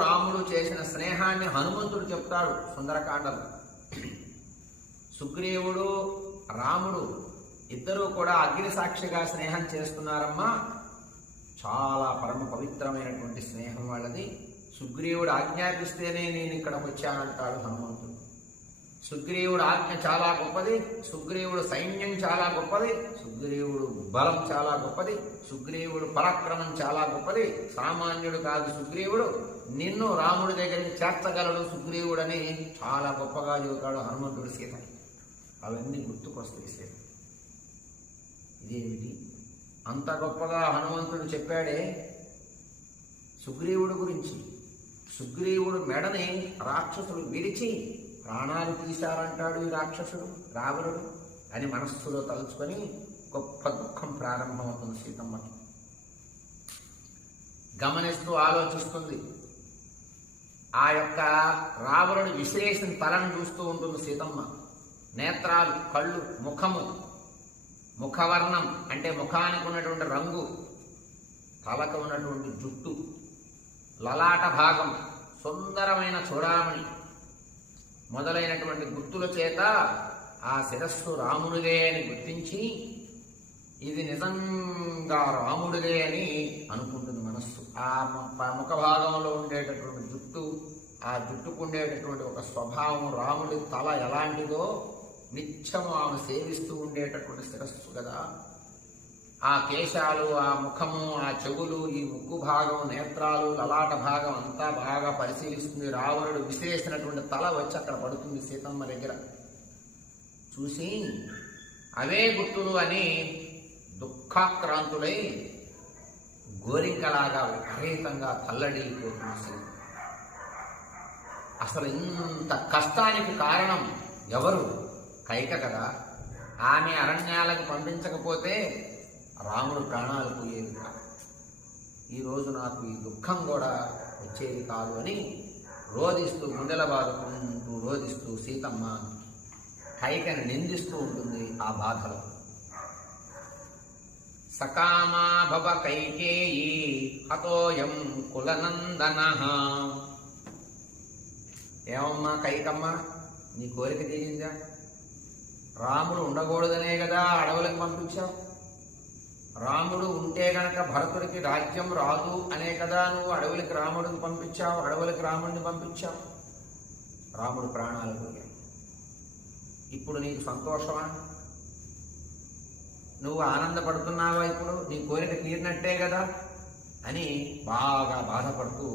రాముడు చేసిన స్నేహాన్ని హనుమంతుడు చెప్తాడు సుందరకాండలో. సుగ్రీవుడు రాముడు ఇద్దరూ కూడా అగ్ని సాక్షిగా స్నేహం చేస్తున్నారమ్మా. చాలా పరమ పవిత్రమైనటువంటి స్నేహం వాళ్ళది. సుగ్రీవుడు ఆజ్ఞాపిస్తేనే నేను ఇక్కడికి వచ్చానంటాడు హనుమంతుడు. సుగ్రీవుడు ఆజ్ఞ చాలా గొప్పది, సుగ్రీవుడు సైన్యం చాలా గొప్పది, సుగ్రీవుడు బలం చాలా గొప్పది, సుగ్రీవుడు పరాక్రమం చాలా గొప్పది. సామాన్యుడు కాదు సుగ్రీవుడు, నిన్ను రాముడి దగ్గరికి చేర్చగలడు సుగ్రీవుడని చాలా గొప్పగా చెబుతాడు హనుమంతుడు సీత. అవన్నీ గుర్తుకొస్తాయి సీత. ఇదేమిటి అంత గొప్పగా హనుమంతుడు చెప్పాడే సుగ్రీవుడు గురించి. సుగ్రీవుడు మెడని రాక్షసులు విరిచి ప్రాణాలు తీశారంటాడు ఈ రాక్షసుడు రావణుడు అని మనస్సులో తలుచుకొని గొప్ప దుఃఖం ప్రారంభమవుతుంది సీతమ్మకి. గమనిస్తూ ఆలోచిస్తుంది. ఆ యొక్క రావణుడు విశ్లేషణ తలను చూస్తూ ఉంటుంది సీతమ్మ. నేత్రాలు, కళ్ళు, ముఖము, ముఖవర్ణం అంటే ముఖానికి ఉన్నటువంటి రంగు, తలకు ఉన్నటువంటి జుట్టు, లలాట భాగం, సుందరమైన చూడామణి మొదలైనటువంటి గుర్తుల చేత ఆ శిరస్సు రాముడిదే అని గుర్తించి ఇది నిజంగా రాముడిదే అని అనుకుంటుంది మనస్సు. ఆ ముఖ భాగంలో ఉండేటటువంటి జుట్టు, ఆ జుట్టుకు ఉండేటటువంటి ఒక స్వభావం, రాముడి తల ఎలాంటిదో నిత్యము ఆమె సేవిస్తూ ఉండేటటువంటి శిరస్సు కదా. ఆ కేశాలు, ఆ ముఖము, ఆ చెవులు, ఈ ముక్కు భాగం, నేత్రాలు, లలాట భాగం అంతా బాగా పరిశీలిస్తుంది. రావణుడు విసిరేసినటువంటి తల వచ్చి అక్కడ పడుతుంది సీతమ్మ దగ్గర. చూసి అవే గుర్తులు అని దుఃఖాక్రాంతులై గోరింకలాగా విపరీతంగా తల్లడిల్లిపోతుంది. అసలు ఇంత కష్టానికి కారణం ఎవరు? కైక కదా. ఆమె అరణ్యాలకు పంపించకపోతే రాముడు ప్రాణాలు పోయేది కాదు, ఈరోజు నాకు ఈ దుఃఖం కూడా వచ్చేది కాదు అని రోధిస్తూ, గుండెల బాదుకుంటూ రోధిస్తూ సీతమ్మ కైకని నిందిస్తూ ఉంటుంది ఆ బాధలో. సకామా భవ కైకేయీ హతోయం కులనందనః. ఏమమ్మా కైకమ్మ, నీ కోరిక తీరిందా? రాముడు ఉండకూడదనే కదా అడవులకు పంపించావు. రాముడు ఉంటే గనక భరతుడికి రాజ్యం రాదు అనే కదా నువ్వు అడవులకి రాముడిని పంపించావు, అడవులకి రాముడిని పంపించావు. రాముడు ప్రాణాలు పోయాడు. ఇప్పుడు నీకు సంతోషమా? నువ్వు ఆనందపడుతున్నావా? ఇప్పుడు నీ కోరిక తీరినట్టే కదా అని బాగా బాధపడుతూ